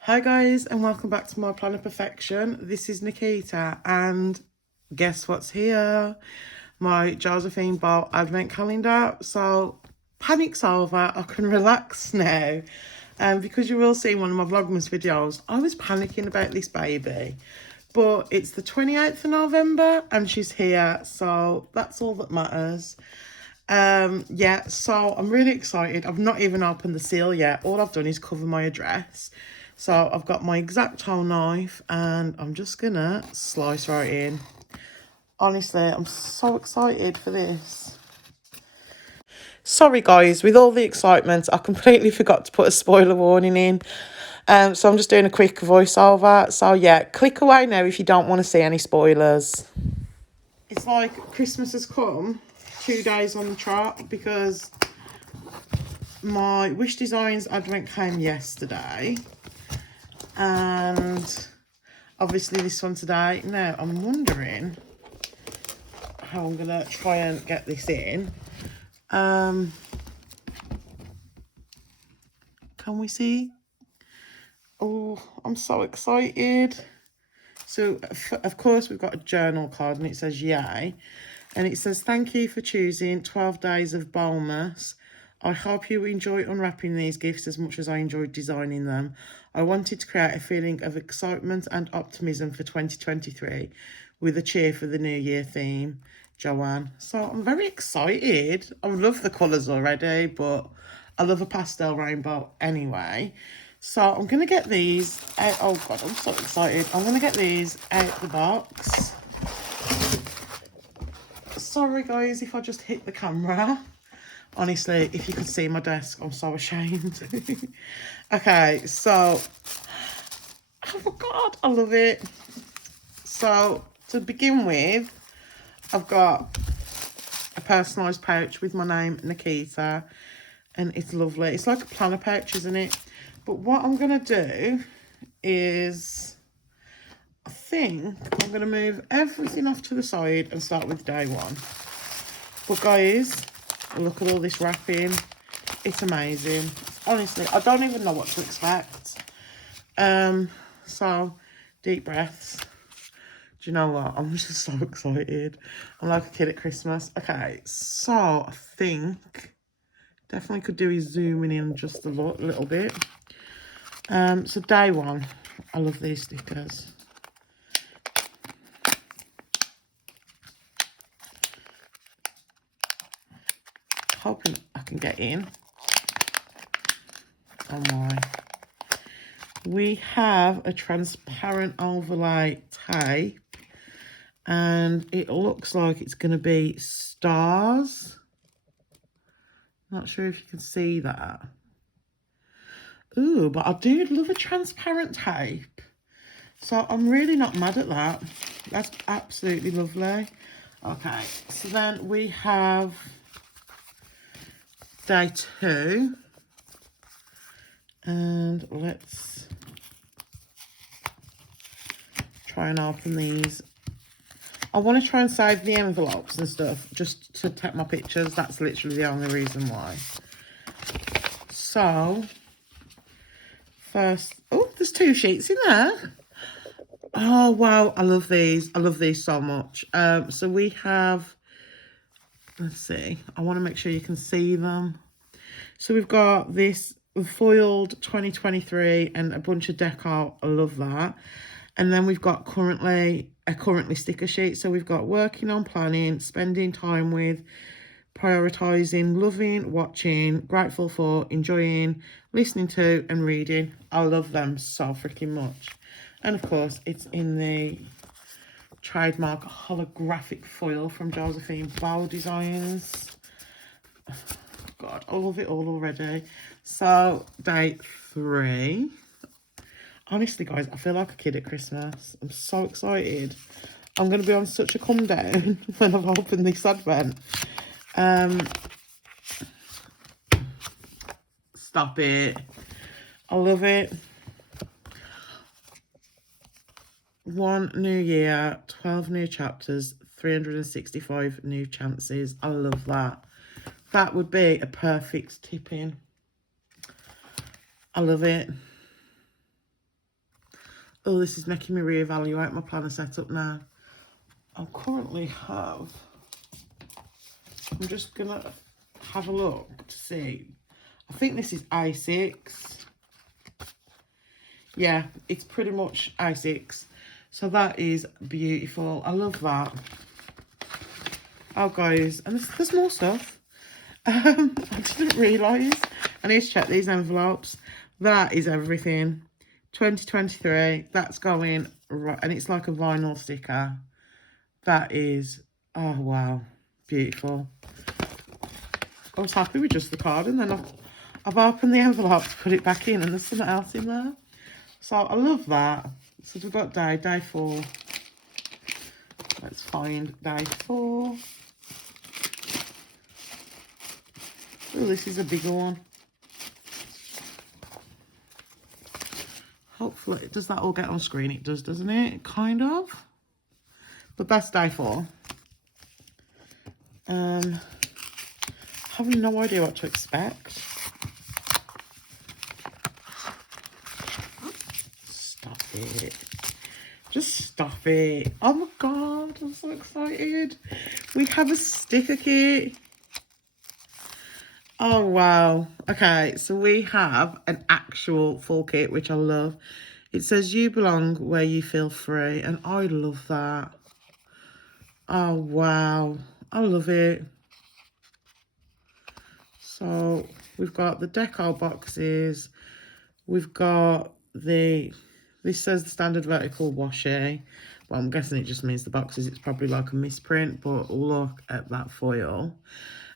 Hi guys, and welcome back to my Plan of Perfection. This is Nikita, and guess what's here? My Josephine Bowl advent calendar. So panic's over, I can relax now. Because you will see in one of my Vlogmas videos, I was panicking about this baby. But it's the 28th of November and she's here, so that's all that matters. Yeah, so I'm really excited. I've not even opened the seal yet. All I've done is cover my address. So I've got my X-Acto knife and I'm just gonna slice right in. Honestly, I'm so excited for this. Sorry guys, with all the excitement, I completely forgot to put a spoiler warning in. So I'm just doing a quick voiceover. So yeah, click away now if you don't want to see any spoilers. It's like Christmas has come 2 days on the trot because my Wish Designs advent came yesterday. And obviously this one today. Now I'm wondering how I'm gonna try and get this in. Can we see? Oh, I'm so excited. So of course we've got a journal card and it says yay, and it says thank you for choosing 12 days of Boldness. I hope you enjoy unwrapping these gifts as much as I enjoyed designing them. I wanted to create a feeling of excitement and optimism for 2023 with a cheer for the New Year theme, Joanne. So I'm very excited. I love the colours already, but I love a pastel rainbow anyway. So I'm going to get these out. Oh God, I'm so excited. I'm going to get these out the box. Sorry guys if I just hit the camera. Honestly, if you could see my desk, I'm so ashamed. Okay, so, oh my God, I love it. So, to begin with, I've got a personalised pouch with my name, Nikita, and it's lovely. It's like a planner pouch, isn't it? But what I'm going to do is, I think I'm going to move everything off to the side and start with day one. But guys, look at all this wrapping. It's amazing. Honestly, I don't even know what to expect. So, deep breaths. Do you know what? I'm just so excited. I'm like a kid at Christmas. Okay, so I think definitely could do with zooming in just a little bit. So day one. I love these stickers. Hoping I can get in. Oh my. We have a transparent overlay tape. And it looks like it's going to be stars. Not sure if you can see that. Ooh, but I do love a transparent tape. So I'm really not mad at that. That's absolutely lovely. Okay, so then we have day two. And let's try and open these. I want to try and save the envelopes and stuff just to take my pictures. That's literally the only reason why. So, first, oh, there's 2 sheets in there. Oh, wow, I love these. I love these so much. So we have, let's see, I want to make sure you can see them. So we've got this foiled 2023 and a bunch of decal. I love that. And then we've got currently sticker sheet. So we've got working on planning, spending time with, prioritising, loving, watching, grateful for, enjoying, listening to and reading. I love them so freaking much. And of course, it's in the trademark holographic foil from Josephine Bow Designs. God, I love it all already. So, day 3. Honestly, guys, I feel like a kid at Christmas. I'm so excited. I'm going to be on such a come down when I've opened this advent. Stop it. I love it. 1 new year, 12 new chapters, 365 new chances. I love that. That would be a perfect tip-in. I love it. Oh, this is making me reevaluate my planner setup now. I currently have... I'm just going to have a look to see. I think this is A6. Yeah, it's pretty much A6. So that is beautiful. I love that. Oh, guys, and there's more stuff. I didn't realise. I need to check these envelopes. That is everything. 2023. That's going right, and it's like a vinyl sticker. That is, oh wow, beautiful. I was happy with just the card, and then I've opened the envelope to put it back in, and there's something else in there. So I love that. So we've got day 4. Let's find day 4. Oh, this is a bigger one. Hopefully, does that all get on screen? It does, doesn't it? Kind of. But that's day 4. I have no idea what to expect. Stop it. Just stop it. Oh my god, I'm so excited. We have a sticker kit. Oh wow. Okay, so we have an actual full kit, which I love. It says you belong where you feel free, and I love that. Oh wow, I love it. So we've got the deco boxes. We've got this says the standard vertical washi. Well, I'm guessing it just means the boxes. It's probably like a misprint, but look at that foil.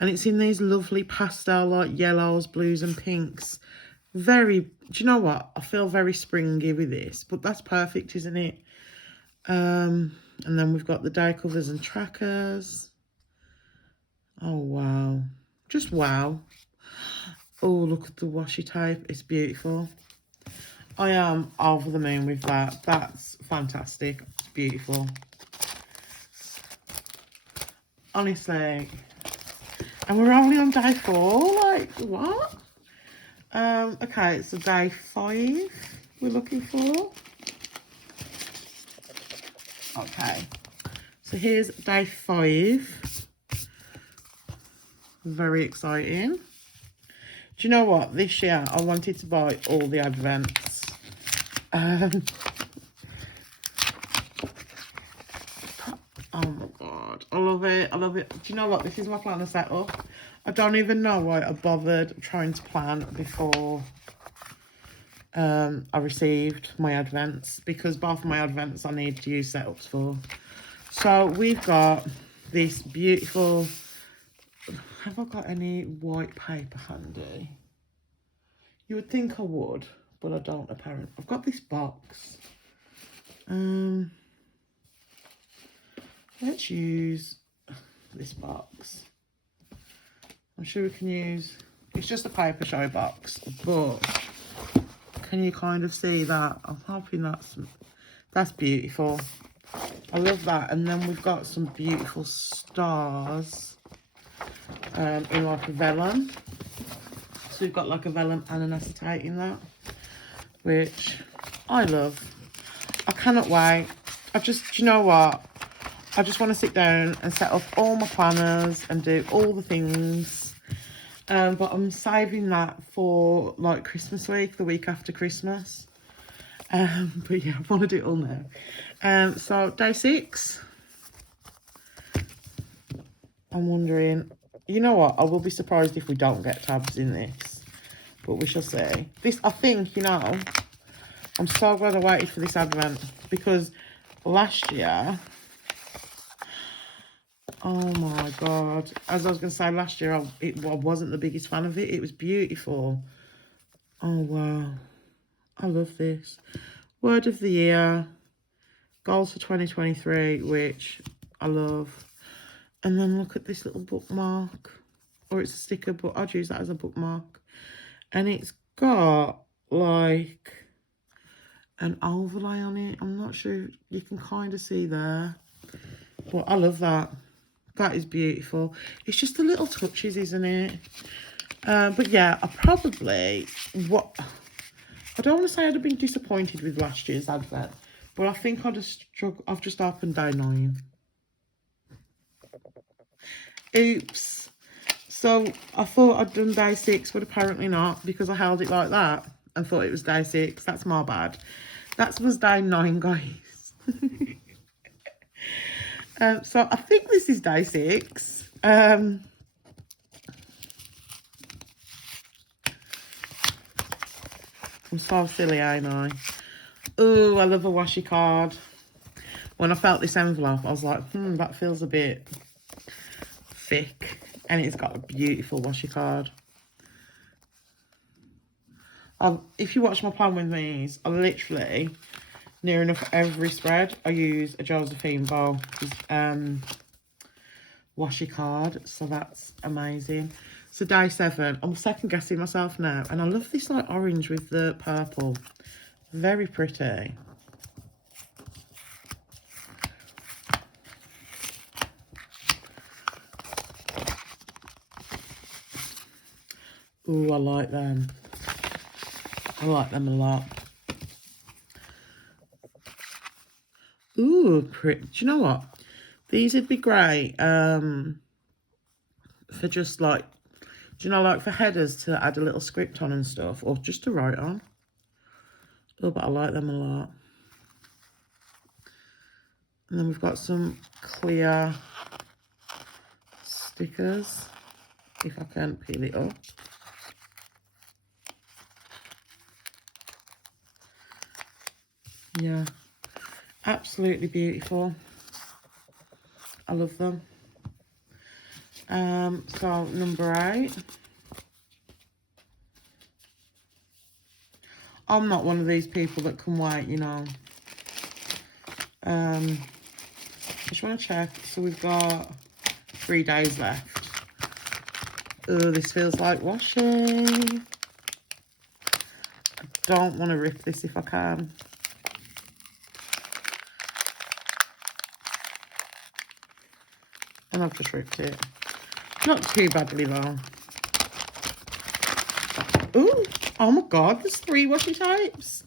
And it's in these lovely pastel, like yellows, blues and pinks. Very, do you know what? I feel very springy with this, but that's perfect, isn't it? And then we've got the die covers and trackers. Oh, wow. Just wow. Oh, look at the washi tape. It's beautiful. I am over the moon with that. That's fantastic. It's beautiful. Honestly. And we're only on day 4. Like, what? Okay, so day 5 we're looking for. Okay. So here's day 5. Very exciting. Do you know what? This year I wanted to buy all the advents. Oh my god, I love it. I love it. Do you know what? This is my planner setup. I don't even know why I bothered trying to plan before I received my advents, because both of my advents I need to use setups for. So we've got this beautiful... Have I got any white paper handy? You would think I would, but I don't apparently. I've got this box. Let's use this box. I'm sure we can use... It's just a Papershire box, but can you kind of see that? I'm hoping that's beautiful. I love that. And then we've got some beautiful stars in like a vellum. So we've got like a vellum and an acetate in that, which I love. I cannot wait. Do you know what? I just want to sit down and set up all my planners and do all the things. But I'm saving that for like Christmas week, the week after Christmas. But yeah, I want to do it all now. So day 6. I'm wondering, you know what? I will be surprised if we don't get tabs in this, but we shall see. This, I think, you know, I'm so glad I waited for this advent, because last year, oh my god, as I was going to say, last year I wasn't the biggest fan of it. It was beautiful. Oh wow, I love this. Word of the year, goals for 2023, which I love. And then look at this little bookmark, or it's a sticker, but I'd use that as a bookmark. And it's got like an overlay on it. I'm not sure, you can kind of see there, but I love that. That is beautiful. It's just the little touches, isn't it? But yeah, I probably, I don't want to say I'd have been disappointed with last year's advert, but I think I've just opened day 9. Oops. So I thought I'd done day 6, but apparently not, because I held it like that and thought it was day 6. That's my bad. That was day 9, guys. So I think this is day 6. I'm so silly, ain't I? Oh, I love a washi card. When I felt this envelope, I was like, that feels a bit thick. And it's got a beautiful washi card. If you watch my plan with me's, I literally, near enough every spread, I use a Josephine bowl washi card. So that's amazing. So day 7, I'm second guessing myself now. And I love this like orange with the purple. Very pretty. Ooh, I like them. I like them a lot. Ooh, pretty. Do you know what? These would be great for just like, do you know, like for headers to add a little script on and stuff, or just to write on. Oh, but I like them a lot. And then we've got some clear stickers, if I can peel it up. Yeah, absolutely beautiful. I love them. So number 8. I'm not one of these people that can wait, you know. Just want to check. So we've got 3 days left. Oh, this feels like washi. I don't want to rip this if I can. And I've just ripped it. Not too badly though. Ooh, oh my god, there's 3 washi types.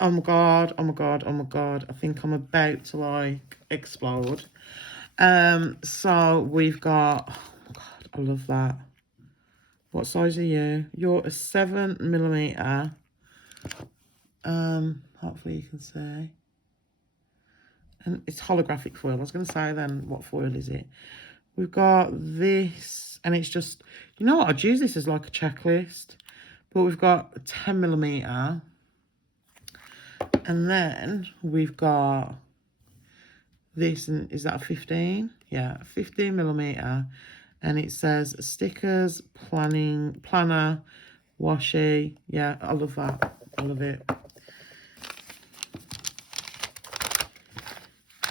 Oh my god, oh my god, oh my god. I think I'm about to like explode. So we've got, oh god, I love that. What size are you? You're a 7mm. Hopefully you can see. And it's holographic foil. I was going to say then, what foil is it? We've got this, and it's just, you know what, I'd use this as like a checklist. But we've got 10mm. And then we've got this, and is that a 15? Yeah, 15mm. And it says stickers, planner, washi. Yeah, I love that. I love it.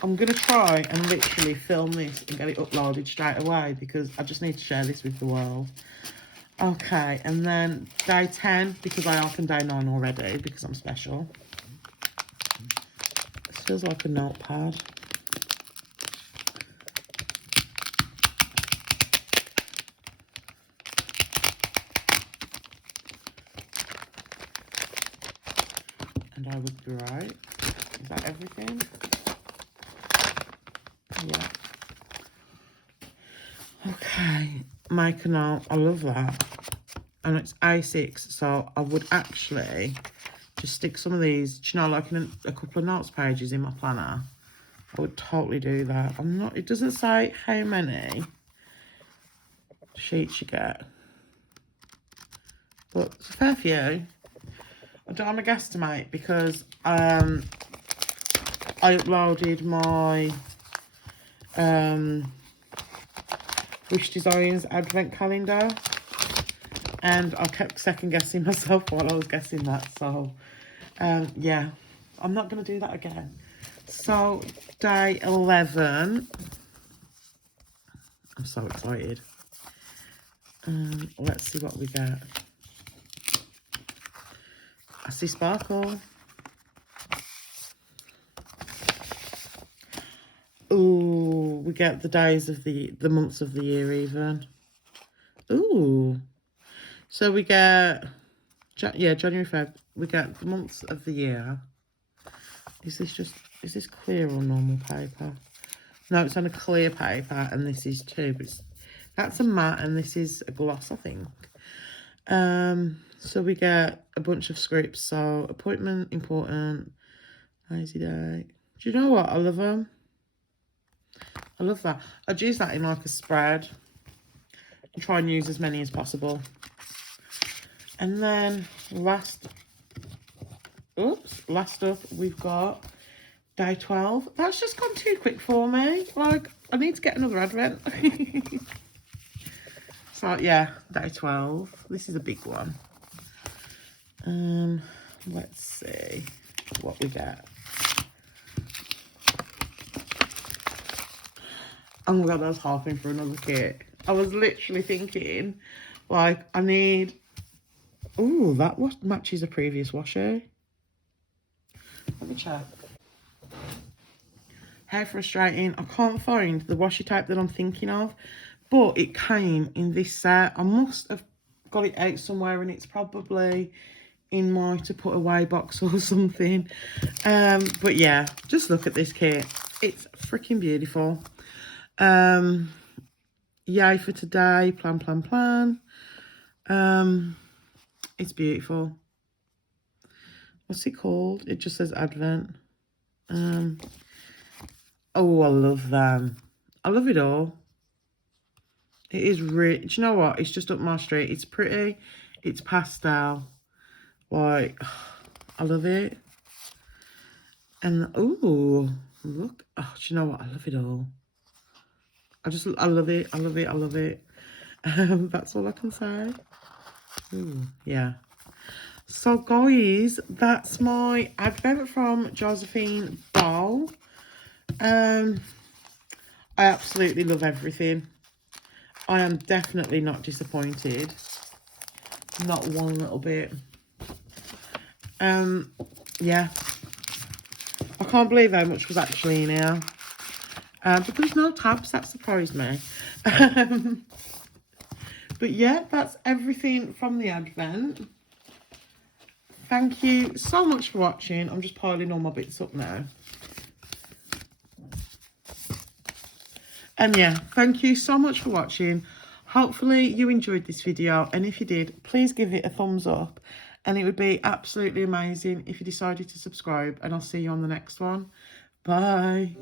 I'm going to try and literally film this and get it uploaded straight away because I just need to share this with the world. Okay, and then day 10, because I opened day 9 already because I'm special. This feels like a notepad. And I would be right. Is that everything? Yeah. Okay, make a note. I love that. And it's A6, so I would actually just stick some of these, do you know, like in a couple of notes pages in my planner. I would totally do that. I'm not, it doesn't say how many sheets you get, but it's a fair few. I don't have a guesstimate because I uploaded my Wish Designs advent calendar, and I kept second guessing myself while I was guessing that. So yeah, I'm not going to do that again. So day 11, I'm so excited. Let's see what we get. I see sparkle. Ooh, we get the days of the months of the year even. Ooh. So we get, yeah, January, Feb. We get the months of the year. Is this clear or normal paper? No, it's on a clear paper, and this is too, but that's a matte, and this is a gloss, I think. So we get a bunch of scripts. So appointment, important, lazy day. Do you know what? I love them. I love that. I'd use that in like a spread and try and use as many as possible. And then last up, we've got day 12. That's just gone too quick for me. Like, I need to get another advent. So, yeah, day 12. This is a big one. Let's see what we get. Oh my God, I was halving for another kit. I was literally thinking, like, I need... Ooh, that matches a previous washi. Let me check. How frustrating. I can't find the washi tape that I'm thinking of, but it came in this set. I must have got it out somewhere, and it's probably in my to put away box or something. But yeah, just look at this kit. It's freaking beautiful. Yay for today, plan. It's beautiful. What's it called? It just says Advent. Oh, I love them. I love it all. It is rich. Do you know what? It's just up my street. It's pretty. It's pastel. Like, I love it. And, oh, look. Oh, do you know what? I love it all. I love it. I love it. I love it. That's all I can say. Ooh, yeah. So, guys, that's my advent from Josephine Doll. I absolutely love everything. I am definitely not disappointed. Not one little bit. Yeah. I can't believe how much was actually in here. But there's no tabs, that surprised me. But yeah, that's everything from the advent. Thank you so much for watching. I'm just piling all my bits up now. And yeah, thank you so much for watching. Hopefully you enjoyed this video, and if you did, please give it a thumbs up, and it would be absolutely amazing if you decided to subscribe, and I'll see you on the next one. Bye.